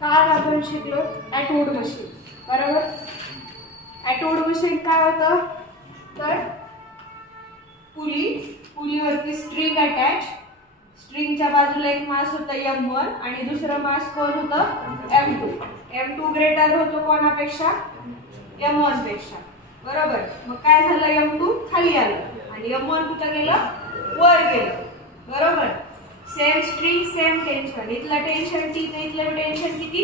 काल आपण शिकलो ॲटवूड मशीन, बरोबर. ॲटवूड मशीन काय होतं तर पुलीवरती स्ट्रिंग अटॅच, स्ट्रिंगच्या बाजूला एक मास होतं M1 आणि दुसरं मास कोण होतं M2. M2 ग्रेटर होतो कोणापेक्षा M1 पेक्षा, बरोबर. मग काय झालं M2 खाली आलं आणि M1 कुठं गेलं वर गेलं, बरोबर. सेम स्ट्रिंग सेम टेन्शन, इथलं टेन्शन T तर इथलं टेन्शन किती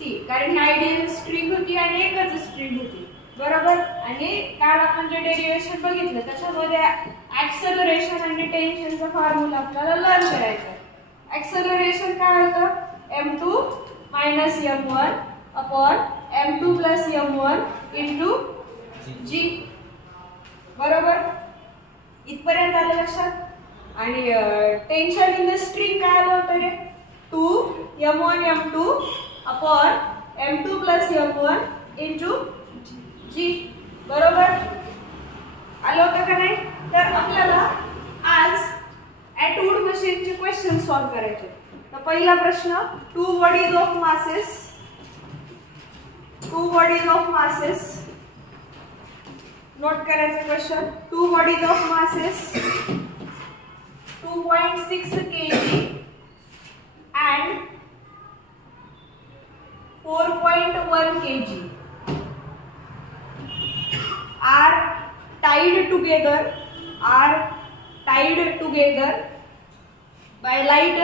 T, कारण ही आयडियल स्ट्रिंग होती आणि एकच स्ट्रिंग होती, बरोबर. आणि काल आपण जे डेरिव्हेशन बघितलं त्याच्यामध्ये ऍक्सेलरेशन आणि टेन्शनचा फॉर्म्युला आपल्याला लर्न करायचा. ऍक्सेलरेशन काय होतं M2 minus M1 upon M2 plus M1 into G, बरोबर. इथपर्यंत आलं लक्षात. आणि टेन्शन इन द स्ट्रिंग काय आलं होतं रे 2 M1 M2 upon M2 plus M1 into G, बरोबर. आलं होतं का नाही. तर आपल्याला आज ॲटवूड मशीनचे क्वेश्चन सॉल्व्ह करायचे. तर पहिला प्रश्न, two bodies of masses note करायचं question. Two bodies of masses 2.6 kg and 4.1 kg are tied together by light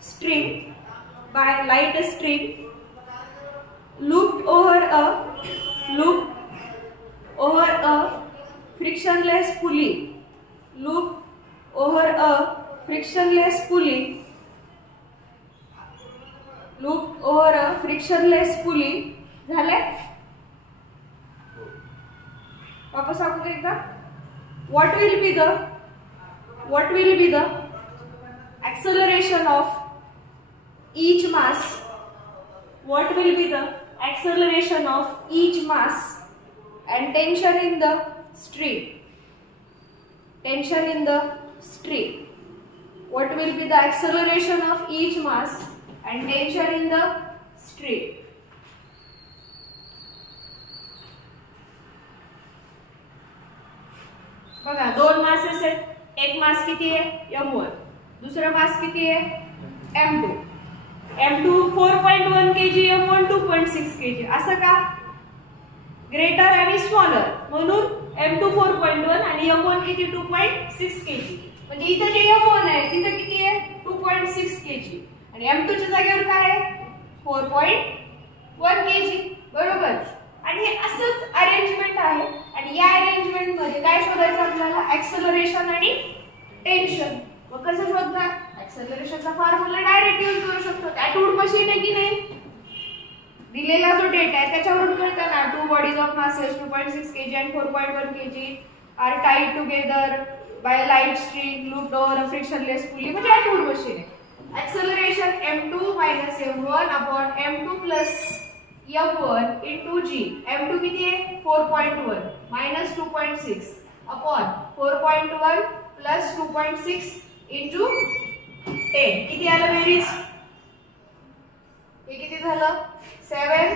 string looped over a frictionless pulley झाले. वापस सांगू एकदा. what will be the acceleration of each mass and tension in the string. What will be the acceleration of each mass and tension in the string? बघा दोन masses आहेत. एक मास किती आहे M1, दुसरा मास किती आहे M2. M2 4.1 kg, M1 2.6 kg. असं का ग्रेटर आणि स्मॉलर म्हणून M2 4.1 आणि M1 किती 2.6 kg. म्हणजे इथे जे M1 आहे तिथे किती आहे 2.6 kg आणि M2 च्या जागेवर काय आहे 4.1 kg, बरोबर. आणि हे असंच अरेंजमेंट आहे. आणि या अरेंजमेंट मध्ये काय शोधायचं आपल्याला ऍक्सेलरेशन आणि टेन्शन. मग कसं शोधणार. ऍक्सेलरेशनचा फॉर्म्युला डायरेक्ट यूज करू शकतो. ॲटवूड मशीन आहे की नाही, दिलेला जो डेटा आहे त्याच्यावरून कळतं ना. Two bodies of masses 2.6 kg and 4.1 kg are tied together by light string looped over a frictionless pulley, म्हणजे ॲटवूड मशीन आहे. Acceleration M2 minus M1 upon M2 plus M1 into G. M2 किती आहे 4.1 minus 2.6 upon 4.1 plus 2.6 into 10. किती आलं बेरीज, हे किती झालं 7,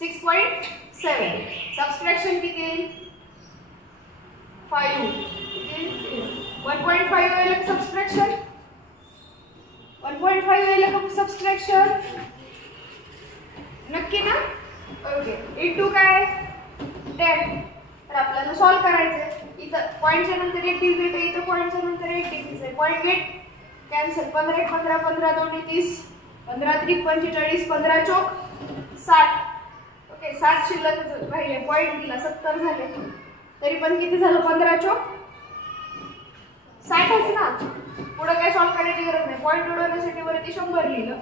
6.7. सबट्रॅक्शन किती येईल 5. 1.5 येईल सबट्रॅक्शन, 1.5 येईल सबट्रॅक्शन नक्की ना. ओके. इंटू काय 10. तर आपल्याला सॉल्व करायचंय. इथं पॉइंटच्या नंतर एक डिजिट आहे, इथं पॉइंटच्या नंतर एक डिजिट आहे. Point get cancel. 15 1 15, 15 2 30, 15 3 45, 15 चौक 60. ओके 60 शिल्लक राहिले. पॉइंट दिला 70 झाले. तरी पण किती झालं 15 चौक 60च ना. पुढे काय सॉल्व करायची गरज नाही. पॉइंट उडवण्यासाठी वरती 100 लिहिलं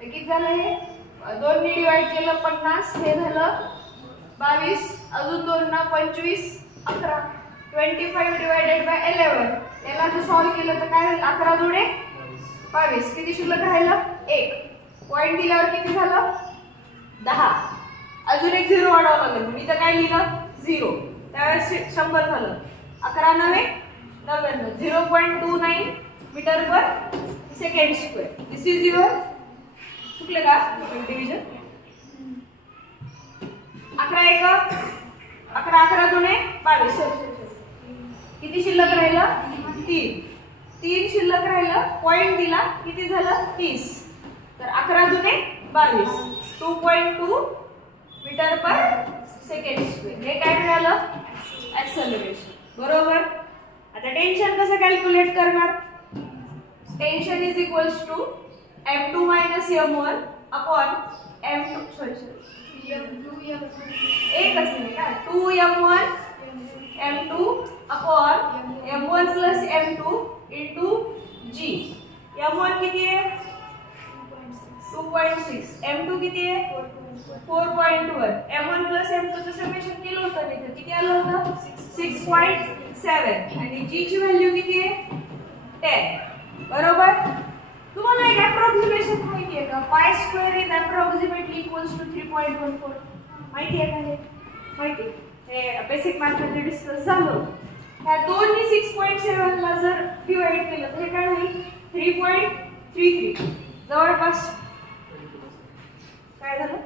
तर किती झालं हे 2 ने डिवाइड केलं 50. हे झालं 22. अजून 2 ना 25 11. 25 डिवाइडेड बाय 11. याला जर सॉल्व केलं तर काय होईल 11 दुणे 22. किती शिल्लक राहिलं 1. पॉइंट दिल्यावर किती झालं 10. अजून एक 0 वाढवावं लागेल. मी तर काय लिहिलं 0. त्यावेळेस 100 झालं. 11 9 99. 0.29 metre per second square. This is your चुकले का डिव्हिजन 11 एक 11 11 दुणे 22 किती शिल्लक राहिलं 3 शिल्लक राहिलं पॉइंट दिला किती झालं 30 तर 11 दुणे 22 2.2 मीटर पर सेकंड स्क्वेअर हे काय मिळालं ऍक्सेलरेशन बरोबर आता टेन्शन कसं कॅल्क्युलेट करणार tension is equals to m2 minus m1 upon m2 sorry एकच मिनिट हा 2m1 m2 upon m1 plus m2 into g m1 किती आहे 2.6 m2 किती आहे 4.1 m1 plus m2 चं समेशन केलं होतं मी तर किती आलं होतं 6.7 आणि g ची व्हॅल्यू किती आहे 10 बरोबर तुम्हाला एक अप्रॉक्सिमेशन माहिती आहे का pi square is approximately equals to 3.14 माहिती आहे का हे माहिती हे बेसिक मॅथ मध्ये डिस्कस झालं ह्या दोन्ही 6.7 ला जर डिवाइड केलं तर हे काय होईल 3.33 जवळपास काय झालं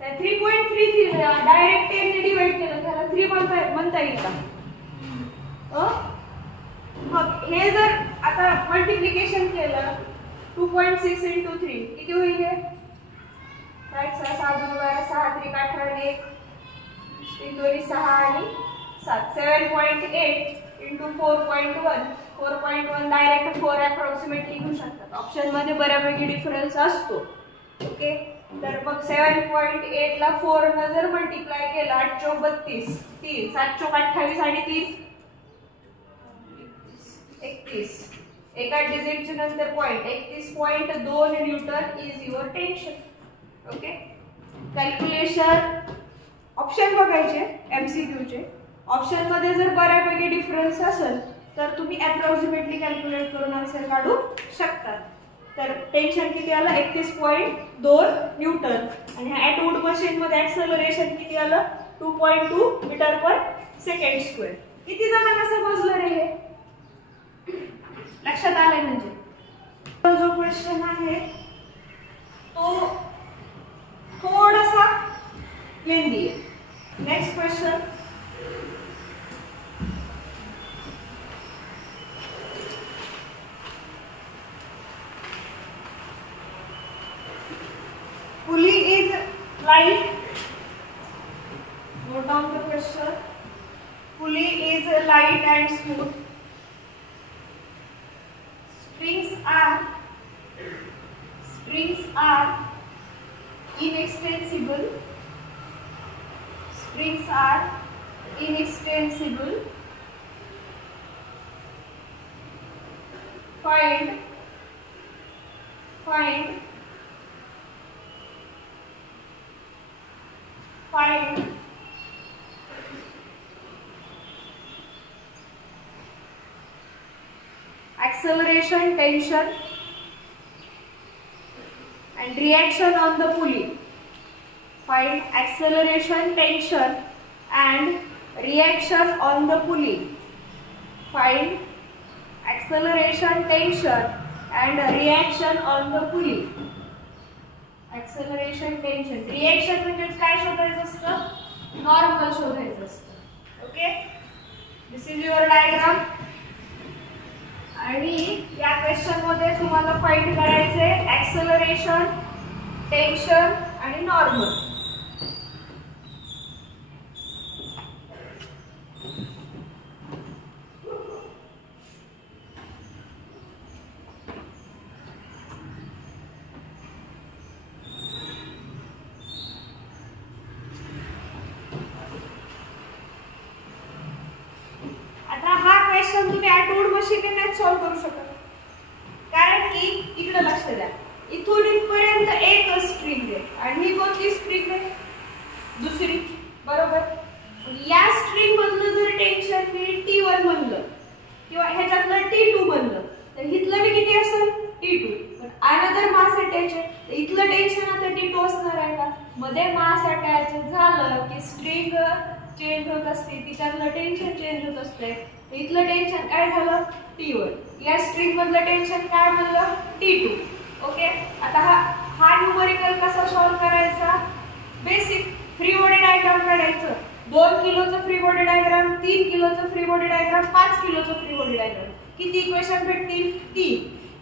त्या 3.33 डायरेक्ट 10 ने डिवाइड केलं त्याला 3 म्हणता येईल का मग हे जर आता मल्टिप्लिकेशन केलं 2.6 into 3 किती होईल हे राईट 6 2 12 6 3 18 1 3 2 6 आणि 7 7.8 into 4.1 4.1 डायरेक्ट 4 अप्रॉक्सिमेटली घेऊ शकतात ऑप्शन मध्ये बऱ्यापैकी डिफरन्स असतो ओके तर मग 7.8 ला 4 ने जर मल्टिप्लाय केला 8 चौक 32 3 7 चौक 28 आणि 3 31 एका डिजिटच्या नंतर point 31.2 Newton is your tension okay calculation option बघायचे एमसीक्यू चे ऑप्शन मध्ये जर बऱ्यापैकी डिफरन्स असेल तर तुम्ही अप्रॉक्सिमेटली कॅल्क्युलेट करून आन्सर काढू शकता तर टेन्शन किती आलं 31.2 न्यूटन आणि ह्या ॲट वुड मशीन मध्ये ऍक्सेलरेशन किती आलं 2.2 मीटर पर सेकंड स्क्वेअर किती जणांना समजलं रे हे लक्षात आलंय म्हणजे जो क्वेश्चन आहे तो थोडासा लेंदी आहे next question pulley is light note down the question pulley is light and smooth springs are inextensible find acceleration, tension and reaction on the pulley. Find acceleration, tension and reaction on the pulley. Find acceleration, tension and reaction on the pulley. Acceleration, tension. Reaction म्हणजे काय शोधायचं असतं? Normal शोधायचं असतं. Okay? This is your diagram. आणि या question मध्ये तुम्हाला फाइंड करायचे ऍक्सेलरेशन टेन्शन आणि नॉर्मल क्वेश्चन तुम्ही ॲटवुड मशीनने नाही सॉल्व करू शकत कारण की इकडे लक्ष द्या इथून इथपर्यंत एक स्ट्रिंग आहे आणि ही कोणती स्ट्रिंग आहे दुसरी बरोबर या स्ट्रिंग मधलं जर टेन्शन मी T1 म्हणलं किंवा ह्याच्यातलं T2 म्हणलं तर इथलं मी किती असेल T2 पण अनदर मास अटॅच इथलं टेन्शन आता T2 असणार आहे का मध्ये मास अटॅच झालं की स्ट्रिंग चेंज होत असते तिच्यातलं टेन्शन चेंज होत असते इथलं टेन्शन काय झालं T1 या स्ट्रिंग मधलं टेन्शन काय म्हणलं T2 ओके आता हा 2 किलोचं फ्री बॉडी डायग्राम, 3 किलोचं फ्री बॉडी डायग्राम, 5 किलोचं फ्री बॉडी डायग्राम. किती इक्वेशन भेटतील?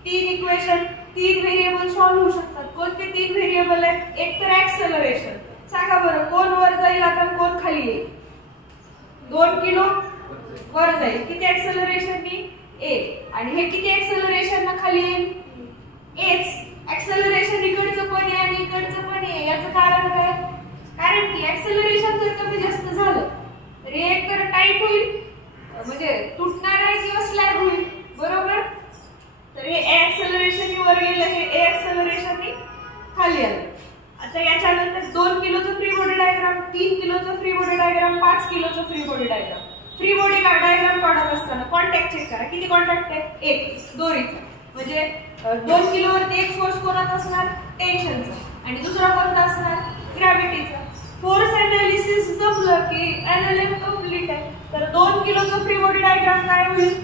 3 इक्वेशन. 3 व्हेरिएबल सॉल्व्ह होऊ शकतात. कोणते 3 व्हेरिएबल आहेत? एक तर ऍक्सेलरेशन. सांगा बरं, कोण वर जाईल आता, कोण खाली येईल? 2 किलो वर जाईल. किती ऍक्सेलरेशन नी? ए. आणि हे किती ऍक्सेलरेशन ना खाली येईल? एच. ऍक्सेलरेशन इकडचं पण आहे आणि इकडचं पण आहे. याचं कारण काय? कारण की ऍक्सेलरेशन जर कमी जास्त झालं तर हे एक तर टाईट होईल, म्हणजे तुटणार आहे किंवा स्लॅब होईल. बरोबर? तर हे ऍक्सेलरेशन वर गेलं, हे ऍक्सेलरेशन खाली आलं. आता याच्यानंतर 2 किलोचं फ्री बॉडी डायग्राम, 3 किलोचं फ्री बॉडी डायग्राम, 5 किलोचं free body diagram. Free body diagram काढत असताना कॉन्टॅक्ट चेक करा. किती कॉन्टॅक्ट आहे? एक दोरीचा. म्हणजे 2 किलोवरती एक फोर्स कोणाचा असणार? टेन्शनचा. आणि दुसरा कोणता असणार? ग्रॅव्हिटीचा. फोर्स एनालिसिस जमलं की एनालिम कंप्लीट आहे. तर 2 किलोचं फ्री बॉडी डायग्राम काय होईल?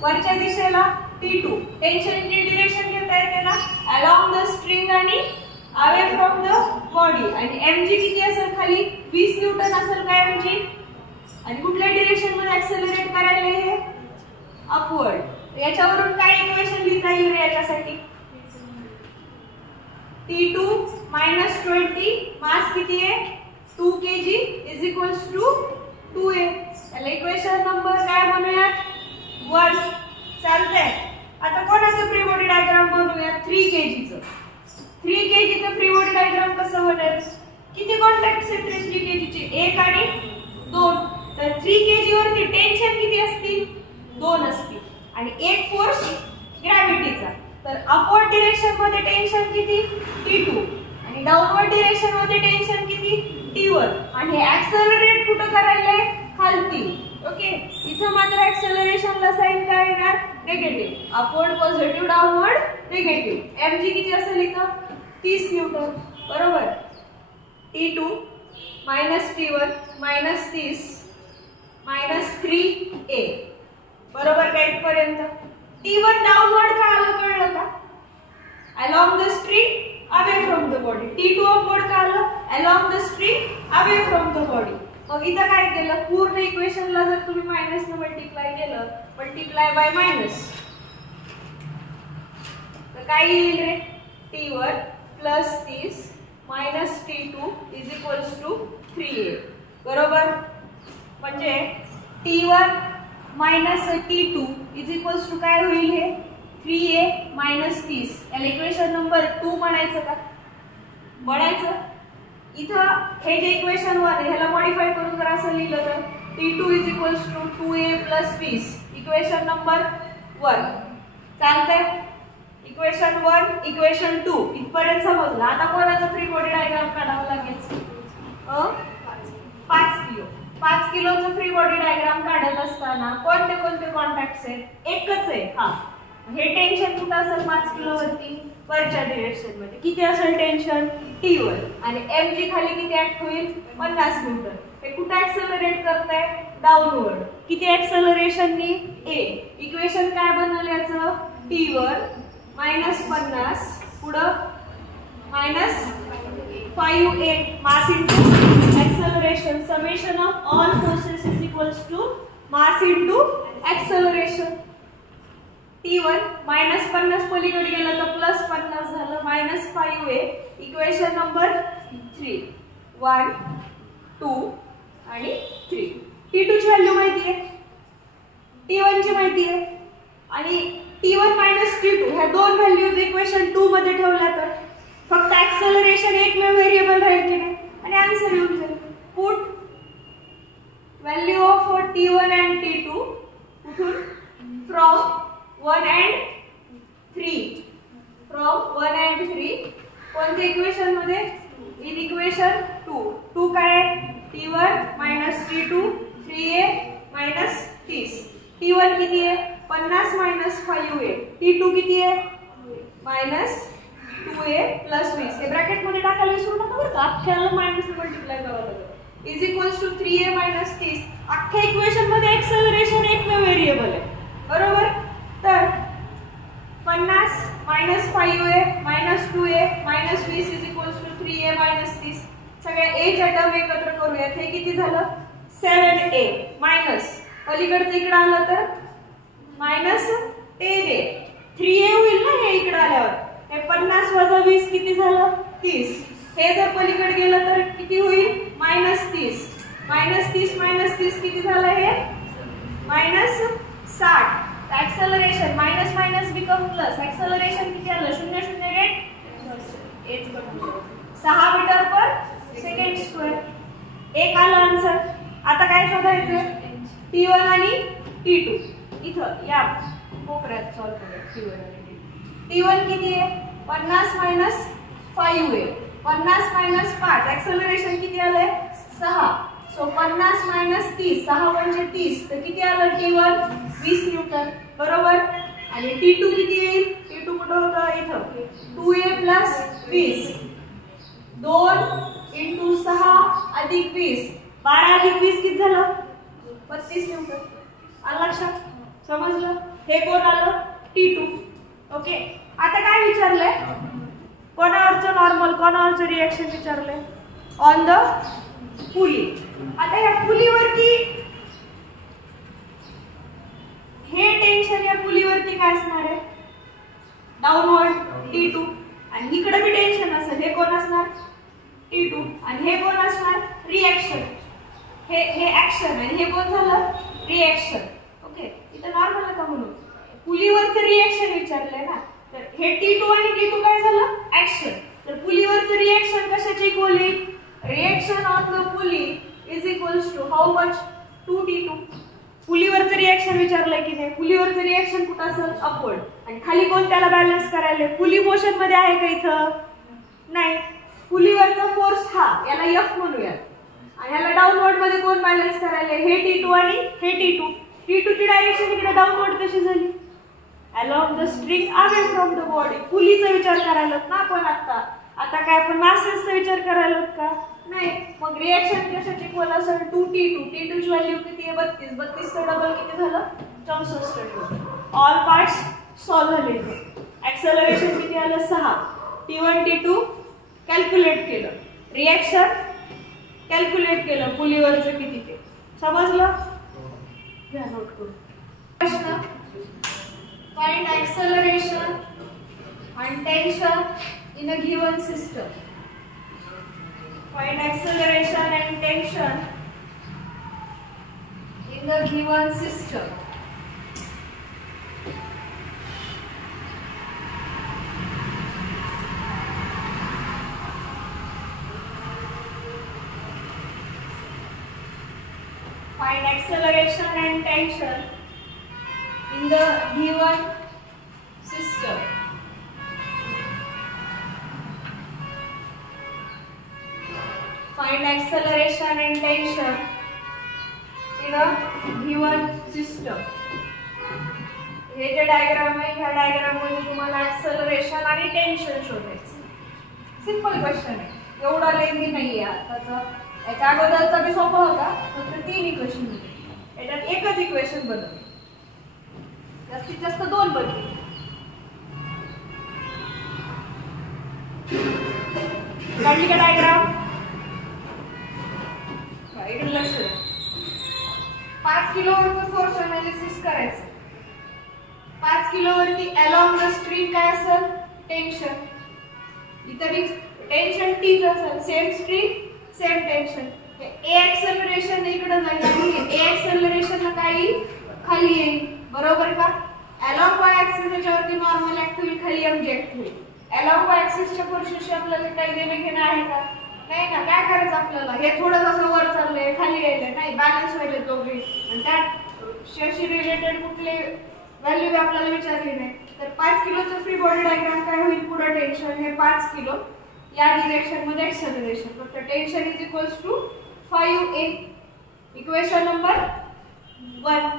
वरच्या दिशेला T2. टेन्शनची डिरेक्शन घेता येते ना, अलोंग द स्ट्रिंग आणि अवे फ्रॉम द बॉडी. आणि mg किती असेल खाली? 20 न्यूटन असेल काय mg? आणि कुठल्या डिरेक्शन मध्ये ऍक्सेलरेट करायला? हे अपवर्ड. याच्यावरून काय इक्वेशन लिहिता येईल रे याच्यासाठी? T2 - 20 मास किती आहे? 2 kg is equals to 2a. याला इक्वेशन नंबर काय म्हणूयात? 1. चालतंय. आता कोणाचं फ्री बॉडी डायग्राम बनवूया? 3 kgचं. 3 kgचं फ्री बॉडी डायग्राम कसं होणार? किती कॉन्टॅक्ट्स आहेत 3 kgचे? 1 आणि 2. तर 3 kg वरती टेन्शन किती असतील? 2 असतील. आणि एक फोर्स ग्रॅव्हिटीचा. तर अपवर्ड डिरेक्शन मध्ये टेन्शन किती? T2. आणि डाऊनवर्ड डिरेक्शन मध्ये टेन्शन किती? T1. आणि ऍक्सेलरेट कुठं करायला? खालती. ओके. इथं मात्र ऍक्सेलरेशनला साइन काय येणार? Negative. Upward positive, downward negative. mg किती असेल इथं? 30 न्यूटन. बरोबर? T2 - T1 - 30 - 3a. बरोबर का इथपर्यंत? T1 डाऊनवर्ड का आलं कळलं का? Along the string away from the body. T2 upward का आलं? Along the string away from the body. मग इथं काय केलं? पूर्ण इक्वेशनला जर तुम्ही मायनस न मल्टिप्लाय केलं, मल्टिप्लाय बाय मायनस, तर काय येईल रे? T1 + 30 - T2 is equals to 3a. बरोबर? म्हणजे T1 - T2 is equals to काय होईल? हे 3a - 30. याला इक्वेशन नंबर 2 म्हणायचं का? म्हणायचं. इथं हे जे इक्वेशन 1 आहे ह्याला मॉडिफाय करून जर असं लिहिलं तर T2 is equals to 2a + 20. Equation number 1. चालतंय? इक्वेशन 1, इक्वेशन 2 इथपर्यंत समजलं. आता कोणाचं फ्री बॉडी डायग्राम काढावं लागेल? 5 किलो. 5 किलोचं फ्री बॉडी डायग्राम काढत असताना कोणते कोणते कॉन्टॅक्ट्स आहेत? एकच आहे. हा, हे टेन्शन कुठं असेल? 5 किलो वरती वरच्या डिरेक्शन मध्ये. किती असेल टेन्शन? T1. आणि mg खाली किती ऍक्ट होईल? 50 न्यूटन. हे कुठं ऍक्सेलरेट करताय? डाऊनवर्ड. किती ऍक्सेलरेशन नी? a. इक्वेशन काय बनवलं याचं? T1 - 50 पुढं -5a mass into acceleration. Summation of all forces is equals to mass into acceleration. T1 -50 पलीकडे गेलं तर +50 झालं. -5a. Equation number 3. 1, 2 आणि 3. T2 ची व्हॅल्यू माहिती आहे, T1 ची माहिती आहे. आणि T1 - T2 ह्या दोन व्हॅल्यूज इक्वेशन 2 मध्ये ठेवल्या तर फक्त ऍक्सेलरेशन एकमेव व्हेरिएबल राहील की नाही? आणि आन्सर येऊन जाईल. Put value of T1 and T2 कुठून? From 1 and 3. फ्रॉम 1 and 3 कोणत्या इक्वेशन मध्ये? In equation 2. 2 काय? T1 - T2 3a - 30. T1 किती आहे? 50 - 5a. T2 किती आहे? -2a + 20. हे ब्रॅकेट मध्ये टाकायला विसरू नका बरं का. अख्ख्याला मायनस ने मल्टिप्लाय करावं लागेल. Is equals to 3a - 30. अख्ख्या इक्वेशन मध्ये एक्सेलरेशन एकमेव व्हेरिएबल आहे. बरोबर? तर 50 - 5a - 2a - 20 is equals to 3a - 30. सगळ्या ए च्या टर्म एकत्र करूयात. हे किती झालं 7a मायनस पलीकडचं इकडे आलं तर मायनस 10a 3a होईल ना हे इकडे आल्यावर. हे 50 वजा 20 किती झालं 30. हे जर पलीकडे गेलं तर किती होईल -30. -30 किती झालं हे -60. Acceleration minus minus become plus. Acceleration किती आलं 0 0 gate 6 metre per second square. एक आलं आन्सर. आता काय शोधायचं T1 आणि T2. इथं या कोपऱ्यात सॉल्व करूया T1 आणि T1 किती आहे 50 - 5 आहे. 50 - 5 एक्सेलरेशन किती आलंय 6. सो 50 - 30 6 म्हणजे 30 तर किती आलं T1 20 न्यूटन बरोबर. आणि T2 किती येईल T2 कुठं होतं इथं 2a + 20 2 × 6 + 20 12 + 20 किती झालं 32 न्यूटन. आलं लक्षात समजलं. हे कोण आलं T2. ओके. आता काय विचारलंय कोणावरचं नॉर्मल कोणावरचं रिएक्शन विचारलंय ऑन द पुली. आता या पुलीवरती हे टेन्शन या पुलीवरती काय असणार आहे डाऊनवर्ड T2 आणि इकडे बी टेन्शन असेल. हे कोण असणार T2 आणि हे कोण असणार रिएक्शन. हे ऍक्शन आणि हे कोण झालं रिएक्शन. ओके. इथं नॉर्मल नका म्हणून पुलीवरचं रिएक्शन विचारलंय ना. तर हे T2 आणि T2 काय झालं ऍक्शन. तर पुलीवरचं रिएक्शन कशाचे इक्वल येईल reaction on the pulley is equals to how much 2T2. पुलीवरचं रिएक्शन विचारलंय की नाही. पुलीवरचं रिएक्शन कुठं असेल अपवर्ड आणि खाली कोण त्याला बॅलन्स करायला. पुली मोशन मध्ये आहे का इथं नाही. पुलीवरचा फोर्स हा याला F म्हणूयात आणि याला डाऊनवर्ड मध्ये कोण बॅलन्स करायला हे T2 आणि हे T2. T2 ची डायरेक्शन इकडे डाऊनवर्ड कशी झाली along the string away from the body. पुलीचा विचार करायला ना आपण आता काय आपण मासेसचा विचार करायला का नाही. मग रिएक्शन कशाची इक्वल असेल 2T2. T2 ची व्हॅल्यू किती आहे 32. 32 चा डबल किती झालं 64. ऑल पार्ट्स सॉल्व झाले. एक्सेलरेशन किती आलं 6. T1 T2 कॅल्क्युलेट केलं. रिएक्शन कॅल्क्युलेट केलं पुलीवरचं किती ते समजलं. घ्या नोट करून. प्रश्न find acceleration and tension in a given system. Find acceleration and tension in the given system. Find acceleration and tension in the given system. Find acceleration and tension in a given system. हे जे diagram आहे ह्या diagram मध्ये तुम्हाला acceleration आणि tension शोधायचं. Simple question आहे. एवढा लेंदी नाहीये आताचा. याच्या अगोदरचा बी सोपा होता. फक्त 3 इक्वेशन होते. याच्यात एकच इक्वेशन बदलली. जास्तीत जास्त 2 बदलली. काढली का डायग्राम इकडे लक्ष द्या. 5 किलोवरचं फोर्स अनालिसिस करायचं. 5 किलोवरती अलॉंग द स्ट्रिंग काय असेल टेन्शन. इथं बी टेन्शन टीच असेल. Same string same tension. A acceleration इकडे जाईल आणि ए एक्सेलरेशन काय येईल खाली येईल बरोबर का. अलॉंग वाय ऍक्सिस याच्यावरती नॉर्मल ऍक्ट होईल खाली mg ऍक्ट होईल. अलॉंग वाय ऍक्सिसच्या पोर्शनशी आपल्याला काही देणं घेणं आहे का नाही ना. काय करायचं आपल्याला हे थोडं असं वर चाललंय खाली यायलंय नाही बॅलन्स व्हायला दोघे आणि त्याशी रिलेटेड कुठले व्हॅल्यू आपल्याला विचारली नाही. तर 5 किलोचं फ्री बॉडी डायग्राम काय होईल पुढे टेन्शन हे 5 किलो या डिरेक्शन मध्ये एक्सेलरेशन. फक्त tension is equals to 5a. Equation number 1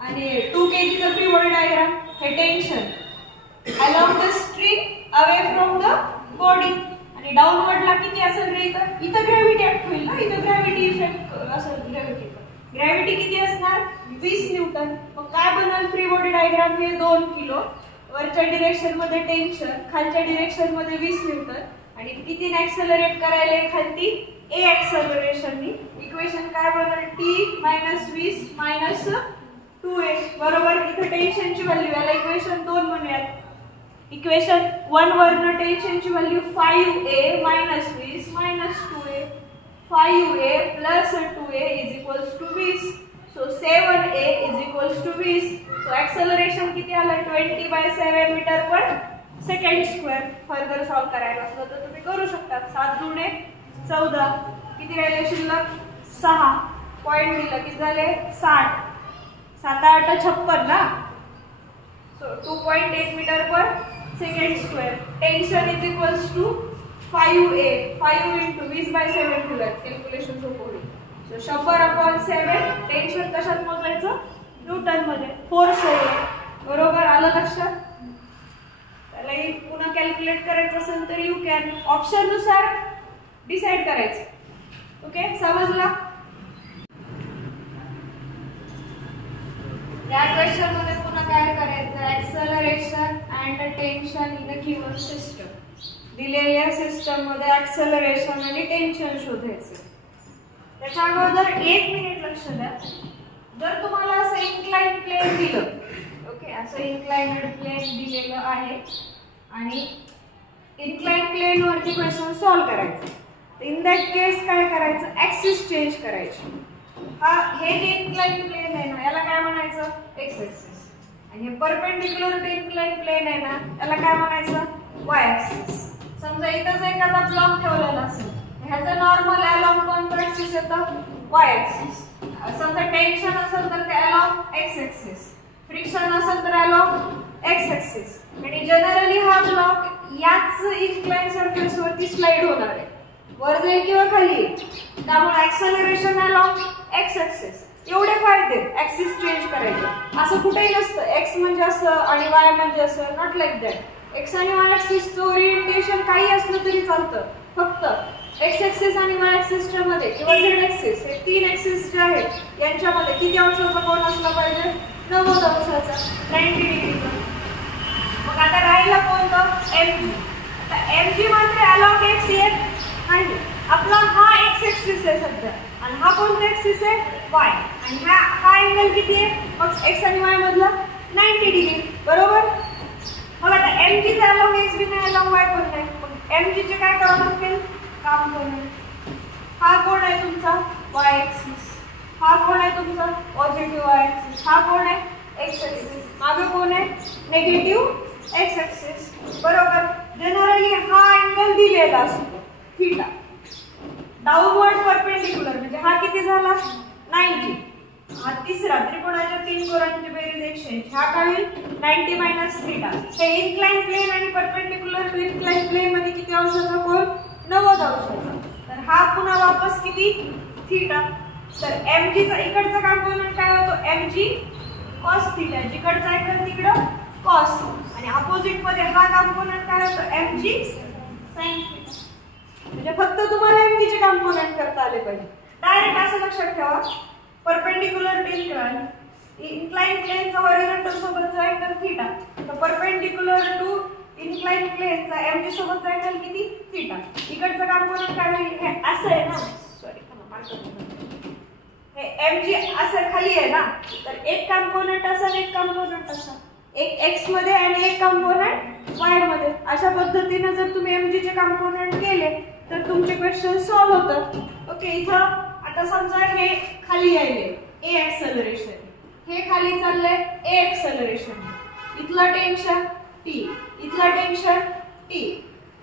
आणि 2 kg चं फ्री बॉडी डायग्राम हे tension along the string away from the body आणि डाऊनवर्ड ला किती असेल रे इथं ग्रॅव्हिटी ऍक्ट होईल ना. इथं ग्रॅव्हिटी इफेक्ट असेल. ग्रॅव्हिटी किती असणार 20 न्यूटन. मग काय बनल फ्री बॉडी डायग्राम हे 2 किलो वरच्या डिरेक्शन मध्ये टेन्शन खालच्या डिरेक्शन मध्ये 20 न्यूटन आणि कितीने ऍक्सेलरेट करायला खालती a ऍक्सेलरेशननी. इक्वेशन काय बनणार t - 20 - 2a बरोबर. इथे टेन्शनची व्हॅल्यू याला इक्वेशन 2 म्हणूयात. इक्वेशन 1 वरनं टेन्शनची value 5a - 20 - 2a 5a + 2a = 20. So 7a = 20. So acceleration किती आला 20/7 metre per second square. Further solve करायला असलं तर तुम्ही करू शकता. 7 दुणे 14 किती राहिले शिल्लक 6. पॉइंट दिलं किती झाले 60. 7 8 56 ना. So 2.8 metre per second square. Tension = 5a 5 × 20/7 केलं कॅल्क्युलेशन सोपं होईल. सो 100/7 टेन्शन कशात मोजायचं न्यूटन मध्ये. फोर्स आहे बरोबर. आलं लक्षात. त्याला पुन्हा कॅल्क्युलेट करायचं असेल तर यू कॅन ऑप्शन नुसार डिसाइड करायचं. ओके समजला. या क्वेश्चन मध्ये पुन्हा काय करायचं acceleration and tension in the given system. दिलेल्या सिस्टम मध्ये ऍक्सेलरेशन आणि टेन्शन शोधायचं. त्याच्या अगोदर 1 मिनिट लक्ष द्या. जर तुम्हाला असं इन्क्लाइन प्लेन दिलं ओके असं इन्क्लाइन्ड प्लेन दिलेलं आहे आणि इन्क्लाइन प्लेन वरती क्वेश्चन सॉल्व करायचं. इन दॅट केस काय करायचं ऍक्सिस चेंज करायची. हे जे इन्क्लाइन प्लेन आहे ना याला काय म्हणायचं एक्स ऍक्सिस. आणि हे परपेंडिक्युलर टू इन्क्लाइन प्लेन आहे ना याला काय म्हणायचं वाय ऍक्सिस. समजा इथंच एखादा ब्लॉक ठेवलेला असेल ह्याचं नॉर्मल अलॉंग कोणतं ऍक्सिस येतं वाय ऍक्सिस. समजा टेन्शन असेल तर ते अलॉंग एक्स ऍक्सिस. फ्रिक्शन असेल तर अलॉंग एक्स ऍक्सिस. आणि जनरली हा ब्लॉक याच इन्क्लाइन सरफेस वरती स्लाइड होणार आहे. वर जाईल किंवा खाली येईल. त्यामुळे ऍक्सेलरेशन अलॉंग एक्स ऍक्सिस. एवढे फायदे ऍक्सिस चेंज करायचे. असं कुठेही नसतं एक्स म्हणजे असं आणि वाय म्हणजे असं. Not like that. एक्स आणि वाय ऍक्सिसचं ओरिएंटेशन काही असलं तरी चालतं. फक्त एक्स ऍक्सिस आणि वाय ऍक्सिसच्या मध्ये किंवा झेड ऍक्सिस हे 3 ऍक्सिस जे आहेत यांच्यामध्ये किती अंशाचा कोन असला पाहिजे 90 अंशाचा 90 डिग्रीचा. मग आता राहिला कोणतं एमजी. आता एमजी मात्र अलॉंग एक्स येत नाही. आपला हा एक्स ऍक्सिस आहे सध्या आणि हा कोणता ऍक्सिस आहे वाय. आणि हा अँगल किती आहे मग एक्स आणि वाय मधला 90 डिग्री बरोबर. मग आता एमजी चा अलॉंग एक्स बी नाही अलॉंग वाय पण नाही. मग एमजी चे काय करावं लागेल काम करून. हा कोण आहे तुमचा वाय ऍक्सिस. हा कोण आहे तुमचा पॉझिटिव्ह वाय ऍक्सिस. हा कोण आहे एक्स ऍक्सिस. मागे कोण आहे नेगेटिव्ह एक्स ऍक्सिस बरोबर. जनरली हा अँगल दिलेला असतो थीटा. डाऊनवर्ड परपेंडिक्युलर म्हणजे हा किती झाला 90. हा तिसरा त्रिकोणाच्या 3 कोनांची बेरीज 180. हा काय होईल 90 - थीटा. हे इन्क्लाइन प्लेन आणि परपेंडिक्युलर टू इन्क्लाइन प्लेन मध्ये किती अंशाचा कोन 90 अंशाचा. तर हा पुन्हा वापस किती थीटा. तर mg चा इकडचा कंपोनंट काय होतो mg cos थीटा. जिकडचा अँगल तिकडं cos. आणि अपोजिट मध्ये हा कंपोनंट काय होतो mg sin थीटा. म्हणजे फक्त तुम्हाला mg चे कंपोनंट करता आले पाहिजे. डायरेक्ट असं लक्षात ठेवा परपेंडिक्युलर टू इन्क्लाइन प्लेनचा हॉरिझॉन्टल सोबतचा अँगल थीटा. तर परपेंडिक्युलर टू इन्क्लाइन प्लेनचा mg सोबतचा अँगल किती थीटा. इकडचं कंपोनंट काय होईल हे असं आहे ना सॉरी हे mg असं खाली आहे ना. तर एक कंपोनंट असा आणि एक कंपोनंट असा. एक x मध्ये आणि एक कंपोनंट y मध्ये. अशा पद्धतीने जर तुम्ही mg चे कंपोनंट केले तर तुमचे क्वेश्चन सॉल्व होतात. ओके इथं आता समजा हे खाली यायले a ऍक्सेलरेशन. हे खाली चाललंय a ऍक्सेलरेशन. इथलं टेन्शन t. इथलं टेन्शन t.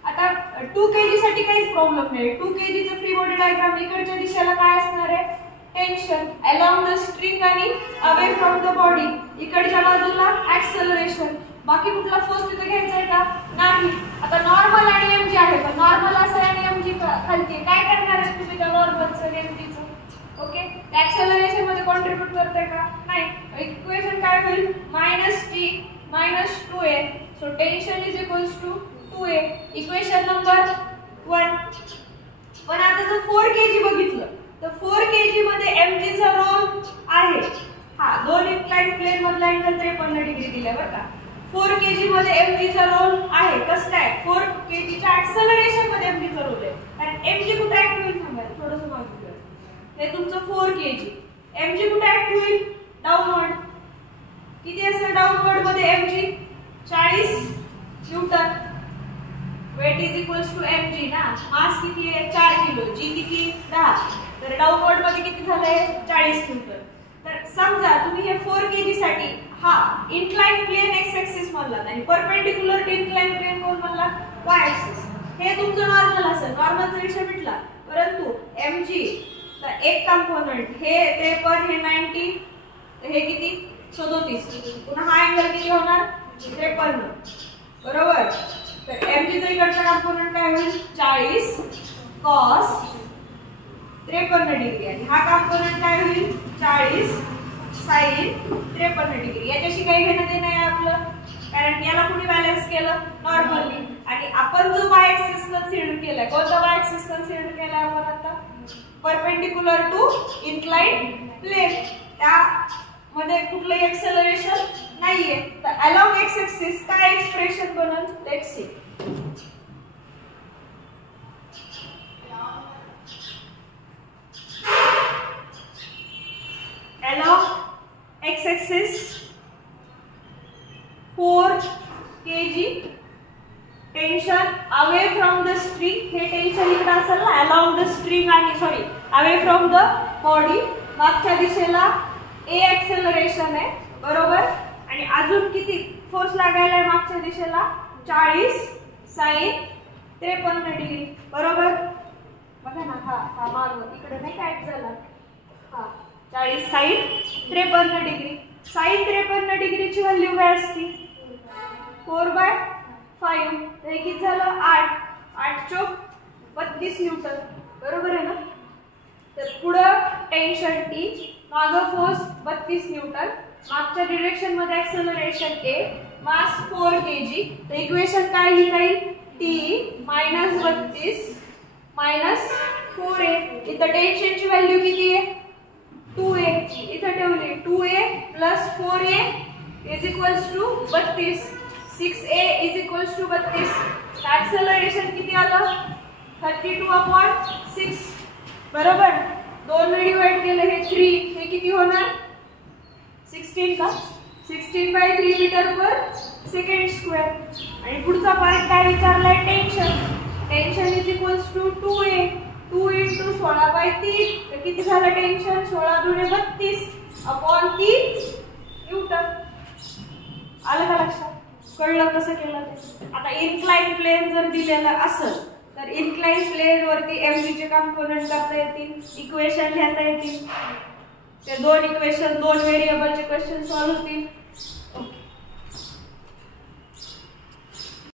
आता 2 kg साठी काहीच प्रॉब्लेम नाही. 2 kg चं फ्री बॉडी डायग्राम इकडच्या दिशेला काय असणार आहे टेन्शन अलोंग द स्ट्रिंग आणि अवे फ्रॉम द बॉडी. इकडच्या बाजूला ऍक्सेलरेशन. बाकी कुठला फोर्स तिथे घ्यायचा आहे का नाही. आता नॉर्मल आणि mg आहे पण नॉर्मल असं आणि mg खालती काय करणार आहे तुम्ही त्या नॉर्मलचं आणि mg चं. ओके ऍक्सेलरेशन मध्ये कॉन्ट्रीब्यूट करते का नाही. इक्वेशन काय होईल -t - 2a. So tension is equals to 2a. Equation number 1. पण आता जर 4 kg बघितलं तर 4 kg मध्ये mg चा रोल आहे. हा दोन इन्क्लाइन प्लेन मधला अँगल 53 डिग्री दिला बरं का. 4 kg मध्ये mg चा रोल आहे. कसं काय 4 kg च्या ऍक्सेलरेशन मध्ये थोडंसं मागे. हे तुमचं 4 kg. mg कुठे ऍक्ट होईल? डाऊनवर्ड. किती असेल डाऊनवर्ड मध्ये mg? 40 newton. Weight is equals to mg ना. मास किती आहे? 4 किलो. g किती? 10. तर डाऊनवर्ड मध्ये किती झालंय? 40 न्यूटन. तर समजा तुम्ही हे 4 kg साठी हा इन्क्लाइन प्लेन एक्स ऍक्सिस म्हणलात आणि परपेंडिक्युलर इन्क्लाइन प्लेन कोण म्हणलात? Y axis. हे तुमचं नॉर्मल असेल, नॉर्मलचा विषय मिटला. परंतु mg चा एक कंपोनंट हे 53, हे 90, हे किती? 37. पुन्हा हा अँगल किती होणार? 53. बरोबर. तर mg चा इकडचा कंपोनंट काय होईल? 40 cos 53 डिग्री आणि हा कंपोनंट काय होईल? 40 sin 53 डिग्री. याच्याशी काही घेणं देणं आहे आपलं, कारण याला कोणी बॅलन्स केलं? नॉर्मली. आणि आपण जो y ऍक्सिस कन्सिडर केलाय, कोणता y ऍक्सिस कन्सिडर केलाय आपण आता? Perpendicular to inclined plane. त्यामध्ये कुठलंही एक्सेलरेशन नाहीये. तर अलोंग एक्स ऍक्सिस काय एक्सप्रेशन बनल? Let's see. along x axis 4 kg tension away from the string. हे टेन्शन इकडे असेल ना, along the string आणि sorry away from the body. मागच्या दिशेला a एक्सेलरेशन आहे. बरोबर. आणि अजून किती फोर्स लागायला आहे मागच्या दिशेला? 40 sin 53 डिग्री. बरोबर. बघा ना, हा माग इकडे नाही काय झाला. हा 40 sin 53 डिग्री. sin 53 डिग्रीची व्हॅल्यू काय असते? 4/5. हे किती झालं? 8. 8 चौक 32 न्यूटन. बरोबर आहे ना. तर पुढं टेन्शन T, मागं फोर्स 32 न्यूटन, मागच्या डिरेक्शन मध्ये एक्सेलरेशन A, मास 4 kg. तर इक्वेशन काय लिहिता येईल? T - 32 - 4A. इथं टेन्शनची व्हॅल्यू किती आहे? 2A. इथं ठेवली 2A + 4A is equals to 32. 6A is equals to 32. Acceleration किती आलं? 32/6. बरोबर. 2 ने डिवाइड केलं हे 3. हे किती होणार? 16 का? 16/3 मीटर पर सेकंड स्क्वेअर. आणि पुढचा पार्ट काय विचारलाय? Tension. Tension is equals to 2A. 2 × 16/3. तर किती झालं टेन्शन? 16 × 32/3 न्यूटन. आलं का लक्षात? कळलं कसं केलं ते? आता इन्क्लाइन प्लेन जर दिलेलं असेल तर इन्क्लाइन प्लेन वरती mg चे कंपोनंट करता येतील, इक्वेशन लिहिता येतील. ते 2 इक्वेशन 2 व्हेरिएबलचे क्वेश्चन सॉल्व्ह होतील.